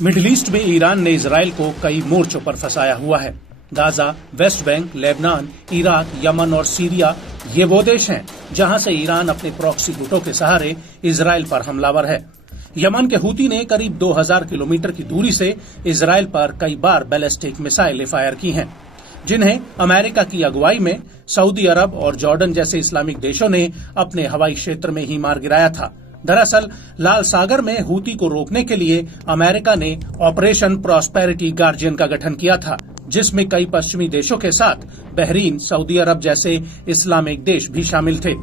Middle east में Iran ने Israel को कई मोर्चों पर फंसाया हुआ है। Gaza, West Bank, Lebanon, Iraq, Yemen और सीरिया ये वो देश हैं जहां से ईरान अपने प्रॉक्सी गुटों के सहारे इजराइल पर हमलावर है। यमन के हूती ने करीब 2000 किलोमीटर की दूरी से इजराइल पर कई बार बैलिस्टिक मिसाइलें फायर की हैं, जिन्हें अमेरिका की अगुवाई में सऊदी अरब और जॉर्डन जैसे इस्लामिक देशों ने अपने हवाई क्षेत्र में ही मार गिराया था। दरअसल लाल सागर में हूती को रोकने के लिए अमेरिका ने ऑपरेशन प्रॉस्पेरिटी गार्जियन का गठन किया था, जिसमें कई पश्चिमी देशों के साथ बहरीन, सऊदी अरब जैसे इस्लामिक देश भी शामिल थे।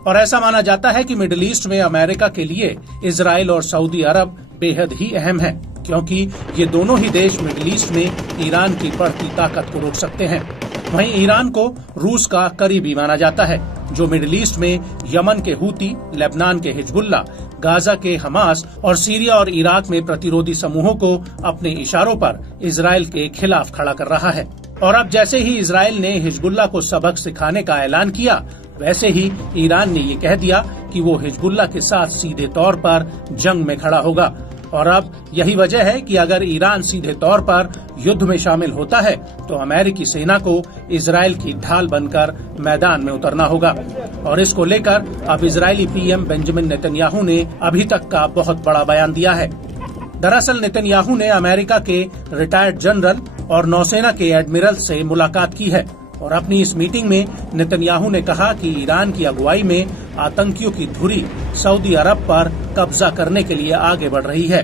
और ऐसा माना जाता है कि मिडिल ईस्ट में अमेरिका के लिए इजराइल और सऊदी अरब बेहद ही अहम है, क्योंकि ये दोनों ही देश मिडिल ईस्ट में ईरान की बढ़ती ताकत को रोक सकते हैं। वहीं ईरान को रूस का करीबी माना जाता है, जो मिडिल ईस्ट में यमन के हूती, लेबनान के हिजबुल्ला, गाजा के हमास और सीरिया और इराक में प्रतिरोधी समूहों को अपने इशारों पर इजराइल के खिलाफ खड़ा कर रहा है। और अब जैसे ही इजराइल ने हिजबुल्ला को सबक सिखाने का ऐलान किया, वैसे ही ईरान ने ये कह दिया कि वो हिजबुल्ला के साथ सीधे तौर पर जंग में खड़ा होगा। और अब यही वजह है कि अगर ईरान सीधे तौर पर युद्ध में शामिल होता है तो अमेरिकी सेना को इजराइल की ढाल बनकर मैदान में उतरना होगा। और इसको लेकर अब इजरायली पीएम बेंजामिन नेतन्याहू ने अभी तक का बहुत बड़ा बयान दिया है। दरअसल नेतन्याहू ने अमेरिका के रिटायर्ड जनरल और नौसेना के एडमिरल से मुलाकात की है और अपनी इस मीटिंग में नेतन्याहू ने कहा कि ईरान की अगुवाई में आतंकियों की धुरी सऊदी अरब पर कब्जा करने के लिए आगे बढ़ रही है।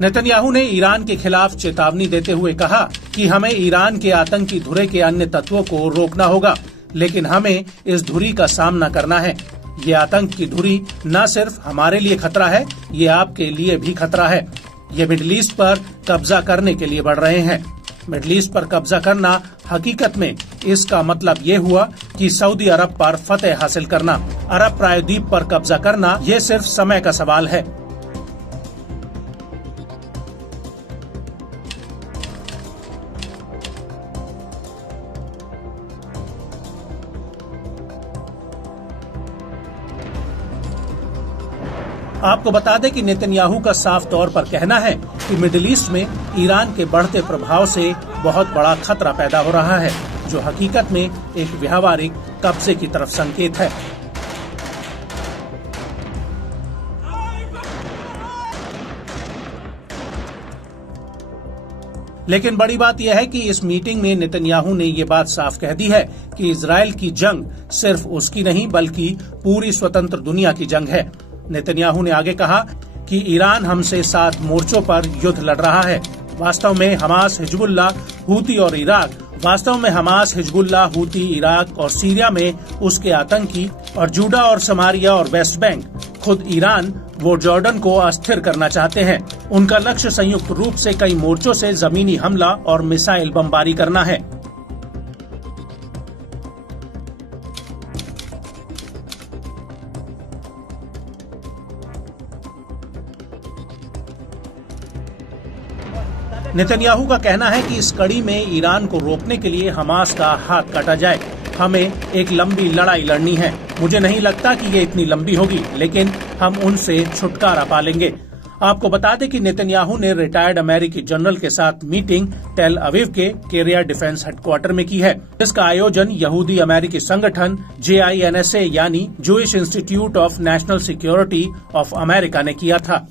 नेतन्याहू ने ईरान के खिलाफ चेतावनी देते हुए कहा कि हमें ईरान के आतंकी धुरे के अन्य तत्वों को रोकना होगा, लेकिन हमें इस धुरी का सामना करना है। ये आतंक की धुरी न सिर्फ हमारे लिए खतरा है, ये आपके लिए भी खतरा है। ये मिडिल ईस्ट पर कब्जा करने के लिए बढ़ रहे हैं। मिडिल ईस्ट पर कब्जा करना हकीकत में इसका मतलब ये हुआ कि सऊदी अरब पर फतेह हासिल करना, अरब प्रायद्वीप पर कब्जा करना, ये सिर्फ समय का सवाल है। आपको बता दें कि नेतन्याहू का साफ तौर पर कहना है कि मिडिल ईस्ट में ईरान के बढ़ते प्रभाव से बहुत बड़ा खतरा पैदा हो रहा है, जो हकीकत में एक व्यावहारिक कब्जे की तरफ संकेत है। लेकिन बड़ी बात यह है कि इस मीटिंग में नेतन्याहू ने ये बात साफ कह दी है कि इजराइल की जंग सिर्फ उसकी नहीं बल्कि पूरी स्वतंत्र दुनिया की जंग है। नेतन्याहू ने आगे कहा कि ईरान हमसे 7 मोर्चों पर युद्ध लड़ रहा है। वास्तव में हमास, हिजबुल्ला, हूती और इराक, और सीरिया में उसके आतंकी, और जूडा और समारिया और वेस्ट बैंक, खुद ईरान वो जॉर्डन को अस्थिर करना चाहते हैं। उनका लक्ष्य संयुक्त रूप से कई मोर्चों से जमीनी हमला और मिसाइल बमबारी करना है। नेतन्याहू का कहना है कि इस कड़ी में ईरान को रोकने के लिए हमास का हाथ काटा जाए। हमें एक लंबी लड़ाई लड़नी है। मुझे नहीं लगता कि ये इतनी लंबी होगी, लेकिन हम उनसे छुटकारा पा लेंगे। आपको बता दें कि नेतन्याहू ने रिटायर्ड अमेरिकी जनरल के साथ मीटिंग टेल अवीव के कैरियर डिफेंस हेडक्वार्टर में की है, जिसका आयोजन यहूदी अमेरिकी संगठन JINSA यानी Jewish institute of national security of America ने किया था।